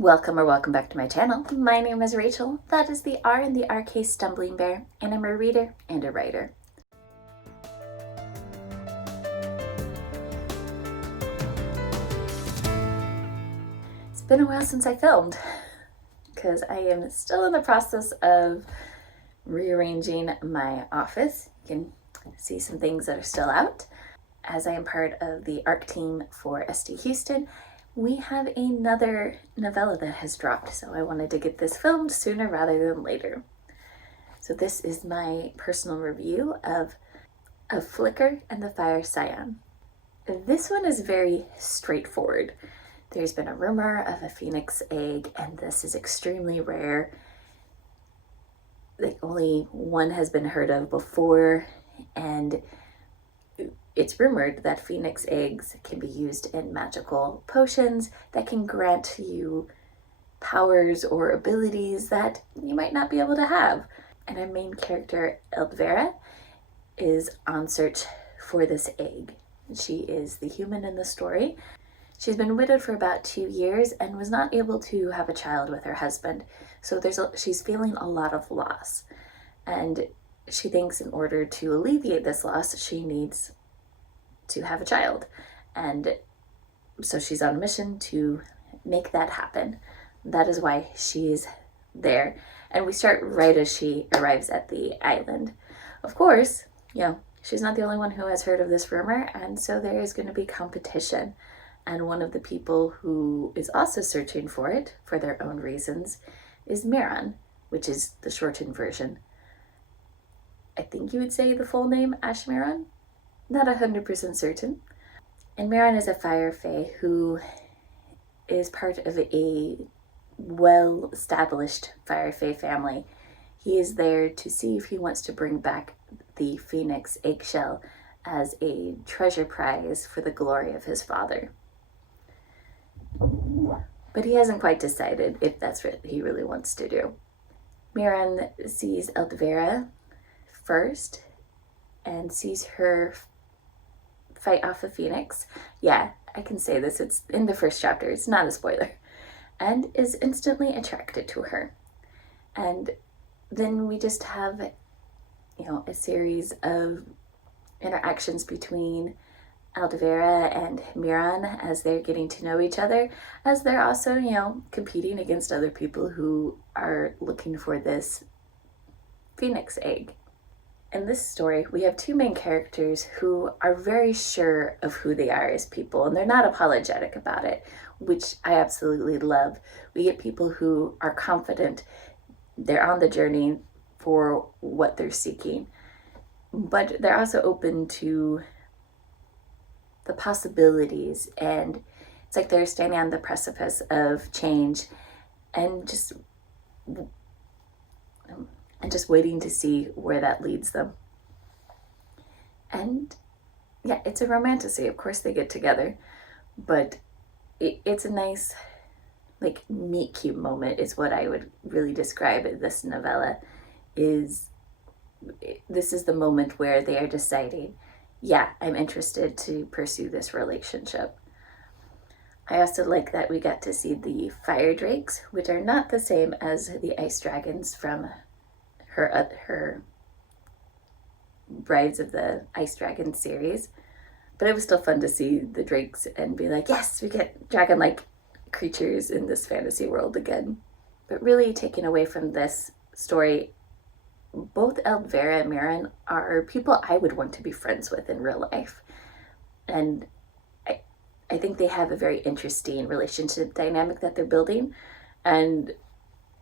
Welcome back to my channel. My name is Rachel. That is the R in the RK Stumblingbear, and I'm a reader and a writer. It's been a while since I filmed because I am still in the process of rearranging my office. You can see some things that are still out. As I am part of the ARC team for SD Huston, we have another novella that has dropped, so I wanted to get this filmed sooner rather than later. So this is my personal review of Flicker and the Fire Scion. This one is very straightforward. There's been a rumor of a phoenix egg, and this is extremely rare. Like, only one has been heard of before, and it's rumored that phoenix eggs can be used in magical potions that can grant you powers or abilities that you might not be able to have. And our main character, Eldvera, is on search for this egg. She is the human in the story. She's been widowed for about 2 years and was not able to have a child with her husband. So she's feeling a lot of loss. And she thinks in order to alleviate this loss, she needs to have a child. And so she's on a mission to make that happen. That is why she's there. And we start right as she arrives at the island. Of course, she's not the only one who has heard of this rumor, and so there is going to be competition. And one of the people who is also searching for it, for their own reasons, is Miran, which is the shortened version. I think you would say the full name, Ashmiran? Not 100% certain. And Miran is a fire fae who is part of a well-established fire fae family. He is there to see if he wants to bring back the phoenix eggshell as a treasure prize for the glory of his father. But he hasn't quite decided if that's what he really wants to do. Miran sees Eldvera first and sees her fight off a phoenix. Yeah, I can say this, it's in the first chapter, it's not a spoiler. And is instantly attracted to her. And then we just have, a series of interactions between Eldvera and Miran as they're getting to know each other, as they're also, competing against other people who are looking for this phoenix egg. In this story, we have two main characters who are very sure of who they are as people, and they're not apologetic about it, which I absolutely love. We get people who are confident, they're on the journey for what they're seeking, but they're also open to the possibilities, and it's like they're standing on the precipice of change and just waiting to see where that leads them. And yeah, it's a romantasy. Of course they get together, but it's a nice, meet cute moment is what I would really describe this novella. This is the moment where they are deciding, yeah, I'm interested to pursue this relationship. I also like that we got to see the fire drakes, which are not the same as the ice dragons from her Brides of the Ice Dragon series. But it was still fun to see the drakes and be like, yes, we get dragon-like creatures in this fantasy world again. But really taken away from this story, both Eldvera and Miran are people I would want to be friends with in real life. And I think they have a very interesting relationship dynamic that they're building. And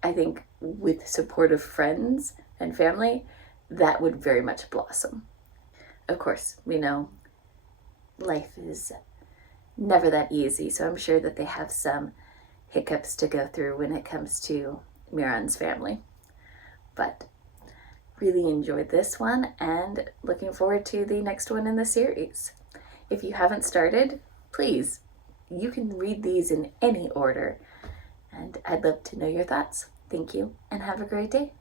I think with supportive friends and family, that would very much blossom. Of course, we know life is never that easy, so I'm sure that they have some hiccups to go through when it comes to Miran's family. But really enjoyed this one and looking forward to the next one in the series. If you haven't started, please, you can read these in any order. And I'd love to know your thoughts. Thank you, and have a great day.